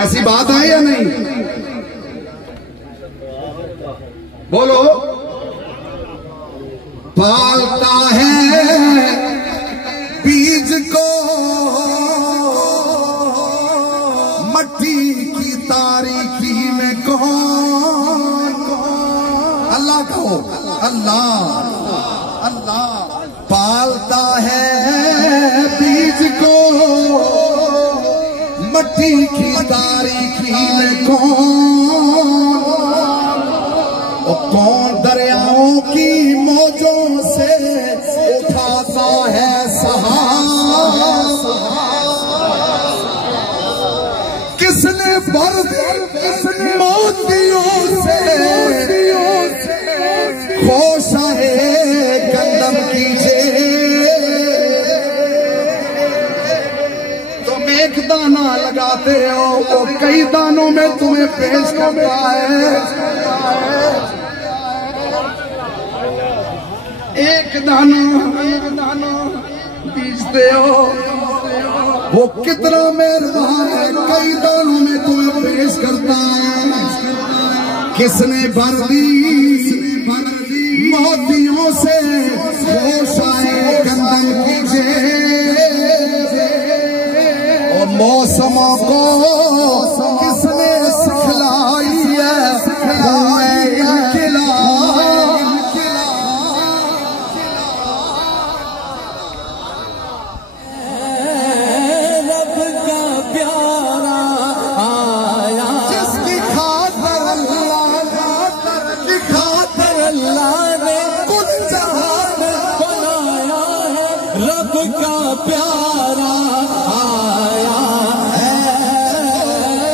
ایسی بات ہے یا نہیں؟ بولو. پالتا ہے بیج کو مٹی کی تاریکی میں کون؟ اللہ کو اللہ اللہ پالتا ہے بیج کو مٹی کی تاریکی میں کون دریاؤں کی موجوں سے اٹھاتا ہے سہارا؟ کس نے بھر موتیوں سے خوشا ہے گندم کیجئے؟ تم ایک دانہ لگاتے ہو وہ کئی دانوں میں تمہیں پیش کرتا ہے. ایک دانہ بیجتے ہو وہ کتنا مہربان ہے کئی دانوں میں تمہیں پیش کرتا ہے. کس نے بھر دی موتیوں سے خوشائے گندم کیجئے؟ اور موسموں کو کس نے سکھلائی ہے رب کا پیارا آیا ہے.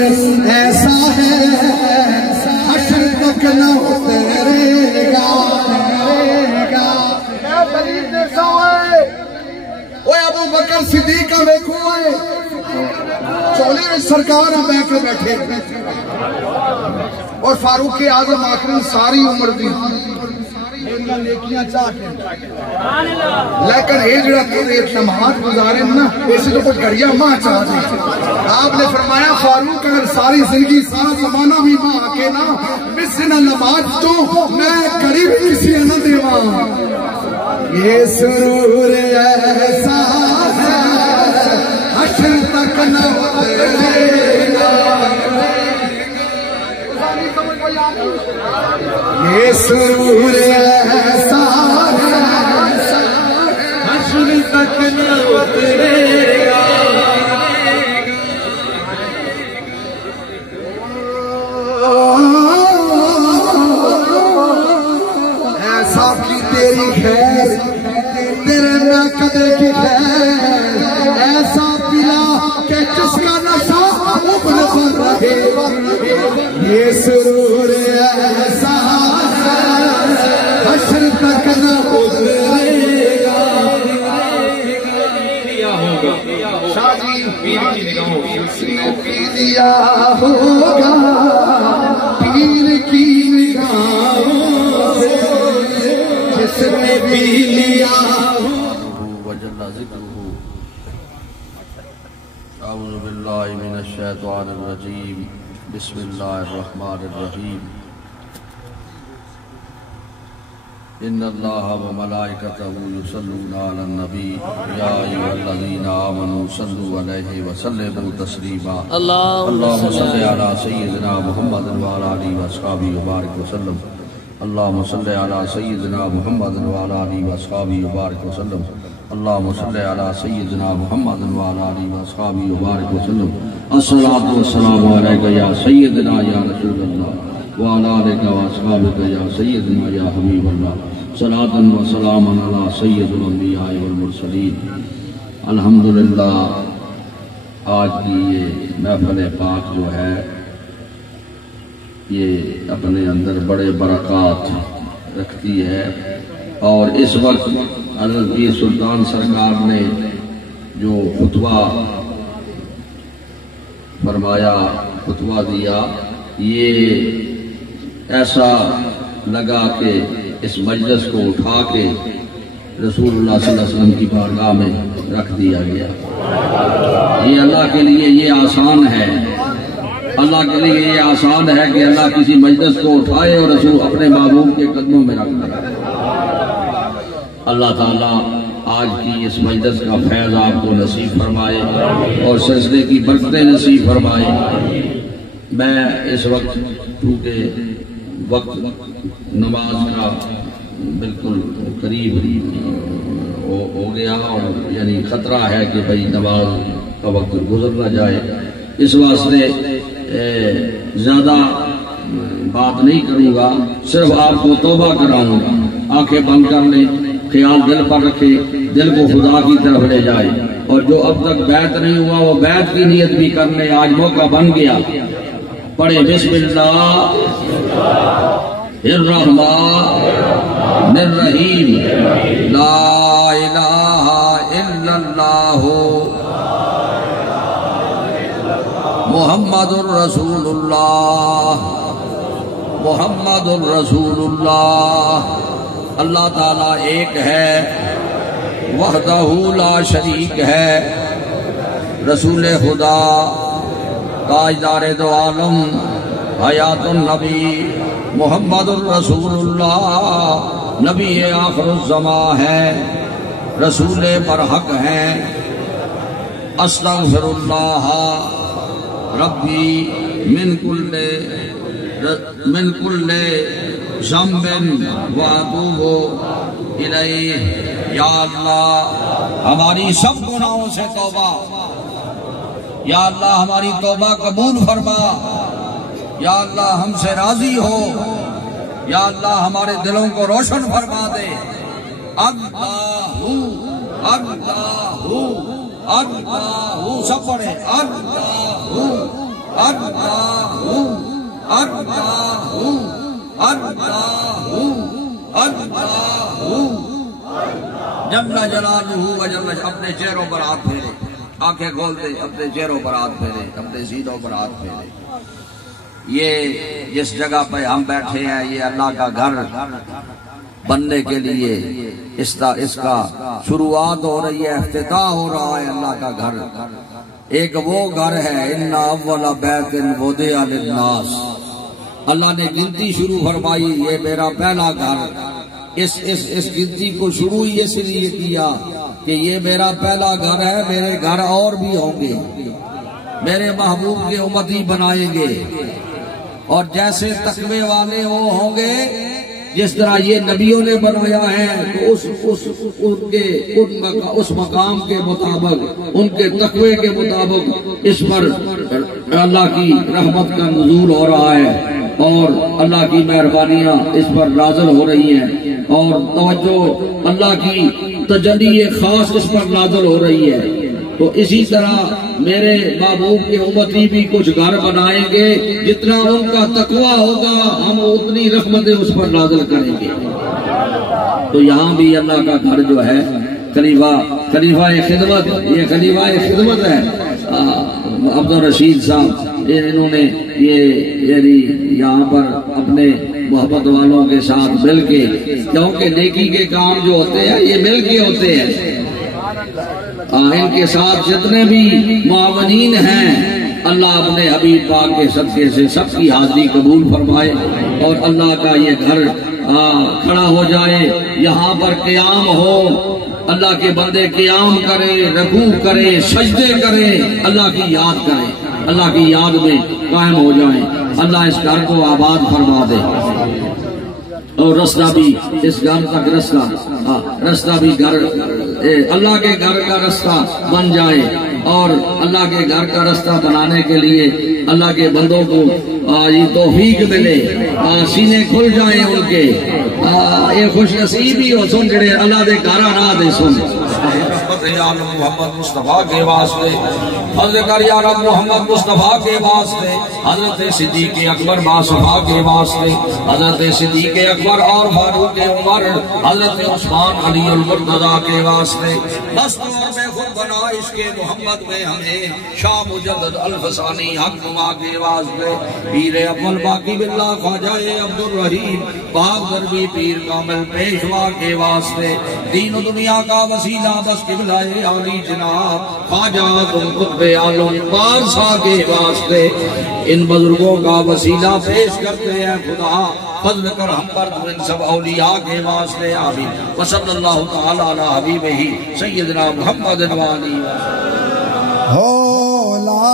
ایسا ہے حشر تک نہ اترے گا. وہ ابو بکر صدیق کا ویکھو ہے چولے میں سرکار بہ کے بیٹھے اور فاروق اعظم آخری ساری عمر دی نیکیاں چاہ کے لیکن یہ جڑا تیرے لمحات گزارے نا اسے تو کچھ گھڑیاں ماں چاہ دی. آپ نے فرمایا فاروق اگر ساری زندگی سارا زمانہ بھی ماں کے نا مس نہ نماز تو میں قریب کسی نہ دیواں. یہ سرور ایسا ہے حشر تک نہ اترے گا. یہ سرور ایسا ہے حشر تک نہ اترے گا. ایسا کی تیری خیر تیرے میں قدر کی خیر ایسا پلا کہ جس کا نشہ ابھر پر رہے. یہ سرور ایسا حشر تک نہ اترے گا. پی لیا ہوگا پیر کی نگاہوں سے جس نے پی لیا. اعوذ باللہ من الشیطان الرجیم بسم اللہ الرحمن الرحیم. ان اللہ وملائکتہ یصلون علی النبی یا ایھا الذین آمنوا صلوا علیہ وسلموا تسلیما. اللہم صل علی سیدنا محمد وعلی آلہ واصحابہ وبارک وسلم. اللہم صل علی سیدنا محمد وعلی آلہ واصحابہ وبارک وسلم. اللہم صل علی سیدنا محمد وعلی آلہ واصحابہ وبارک وسلم. الصلاۃ والسلام علیک یا سیدنا یا رسول اللہ وعلی آلہ واصحابہ یا سیدنا یا حبیب اللہ. صلاۃ و سلام علی سید الانبیاء والمرسلین. الحمدللہ آج کی یہ محفل پاک جو ہے یہ اپنے اندر بڑے برکات رکھتی ہے. اور اس وقت حضرت پیر سلطان سرکار نے جو خطبہ فرمایا خطبہ دیا یہ ایسا لگا کہ اس مجلس کو اٹھا کے رسول اللہ صلی اللہ علیہ وسلم کی بارگاہ میں رکھ دیا گیا. یہ اللہ کے لیے یہ آسان ہے. اللہ کے لیے یہ آسان ہے کہ اللہ کسی مجلس کو اٹھائے اور رسول اپنے محبوب کے قدموں میں رکھ دے. اللہ تعالیٰ آج کی اس مجلس کا فیض آپ کو نصیب فرمائے اور سجدے کی برکتیں نصیب فرمائے. میں اس وقت کیونکہ وقت نماز کا بالکل قریب ہو گیا اور یعنی خطرہ ہے کہ بھئی نماز کا وقت گزر نہ جائے، اس واسطے زیادہ بات نہیں کروں گا، صرف آپ کو توبہ کراؤں گا. آنکھیں بند کر لیں، خیال دل پر رکھے، دل کو خدا کی طرف لے جائے، اور جو اب تک بیعت نہیں ہوا وہ بیعت کی نیت بھی کر لے. آج موقع بن گیا. پڑھے بسم اللہ الرحمن الرحیم. لا الہ الا اللہ محمد الرسول اللہ محمد الرسول اللہ. اللہ تعالیٰ ایک ہے، وحدہ لا شریک ہے. رسول خدا تاجدار دو عالم حیات النبی محمد الرسول اللہ نبی آخر الزمان ہے، رسول برحق ہیں. استغفر اللہ ربی من کل ذنب واتوب الیہ. یا اللہ ہماری سب گناہوں سے توبہ، یا اللہ ہماری توبہ قبول فرما، یا اللہ ہم سے راضی ہو، یا اللہ ہمارے دلوں کو روشن فرما دے. اللہ اللہ اللہ سب پڑھے. اللہ اللہ اللہ اللہ جل جلالہ و جل اپنے چہروں پر ہاتھ پھیرے، آنکھیں کھول دے، اپنے چہروں پر ہاتھ پھیرے، اپنے سینوں پر ہاتھ پھیرے۔ یہ جس جگہ پہ ہم بیٹھے ہیں یہ اللہ کا گھر بننے کے لیے اس کا شروعات ہو رہی ہے، افتتاح ہو رہا ہے اللہ کا گھر۔ ایک وہ گھر ہے ان اول بیت وضع للناس، اللہ نے گنتی شروع فرمائی، یہ میرا پہلا گھر۔ اس گنتی کو شروع اس لیے کیا کہ یہ میرا پہلا گھر ہے، میرے گھر اور بھی ہوں گے، میرے محبوب کے امتی بنائیں گے، اور جیسے تقوی والے وہ ہوں گے جس طرح یہ نبیوں نے بنایا ہے، تو اس مقام کے مطابق، ان کے تقوی کے مطابق اس پر اللہ کی رحمت کا نزول ہو رہا ہے اور اللہ کی مہربانیاں اس پر نازل ہو رہی ہیں، اور توجہ اللہ کی تجلی خاص اس پر نازل ہو رہی ہے۔ تو اسی طرح میرے محبوب کے امتی بھی کچھ گھر بنائیں گے، جتنا ان کا تقوی ہوگا ہم اتنی رحمتیں اس پر نازل کریں گے۔ تو یہاں بھی اللہ کا گھر جو ہے خلیفہ خدمت، یہ خلیفہ خدمت ہے عبدالرشید صاحب، انہوں نے یعنی یہاں پر اپنے محبت والوں کے ساتھ مل کے، کیونکہ نیکی کے کام جو ہوتے ہیں یہ مل کے ہوتے ہیں، ان کے ساتھ جتنے بھی معاونین ہیں اللہ اپنے حبیب پاک کے صدقے سے سب کی حاضری قبول فرمائے، اور اللہ کا یہ گھر کھڑا ہو جائے، یہاں پر قیام ہو، اللہ کے بندے قیام کرے، رکوع کرے، سجدے کرے، اللہ کی یاد کرے، اللہ کی یاد میں قائم ہو جائیں۔ اللہ اس گھر کو آباد فرما دے، اور رستہ بھی اس گھر تک رستہ بھی گھر اللہ کے گھر کا رستہ بن جائے، اور اللہ کے گھر کا رستہ بنانے کے لیے اللہ کے بندوں کو یہ توفیق ملے، سینے کھل جائیں ان کے، یہ خوش نصیبی ہو سن جڑے اللہ دے گھر آنا دے سن۔ محمد مصطفیٰ کے واسطے فضل کر یا رب، محمد مصطفیٰ کے واسطے، حضرت صدیق اکبر باصفا کے واسطے، حضرت صدیق اکبر اور فاروق عمر، حضرت عثمان علی المرتضیٰ کے واسطے، بس میں خود بنا اس کے محمد میں ہمیں شاہ مجدد الفسانی حق نما کے واسطے، پیر اول باقی باللہ خواجہ عبدالرحیم بہادر دربی پیر کامل پیشوا کے واسطے، دین و دنیا کا وسیلہ بس قبلہ عالی جناب خواجہ قطب عالم پارسا کے واسطے، ان بزرگوں کا وسیلہ پیش کرتے ہیں خدا، فضل کر ہم پر ان سب اولیاء کے واسطے، آمین۔ وصلی اللہ تعالی علی حبیبہ سیدنا محمد والی لا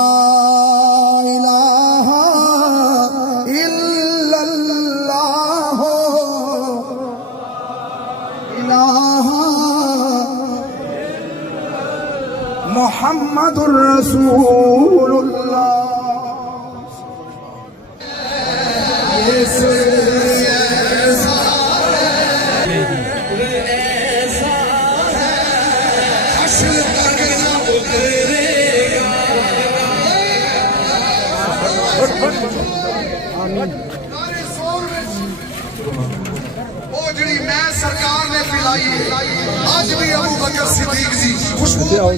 الہ الا اللہ الہ محمد رسول اللہ۔ وہ جڑی میں سرکار نے پلائی آج بھی ابو بکر صدیق دی خوشبو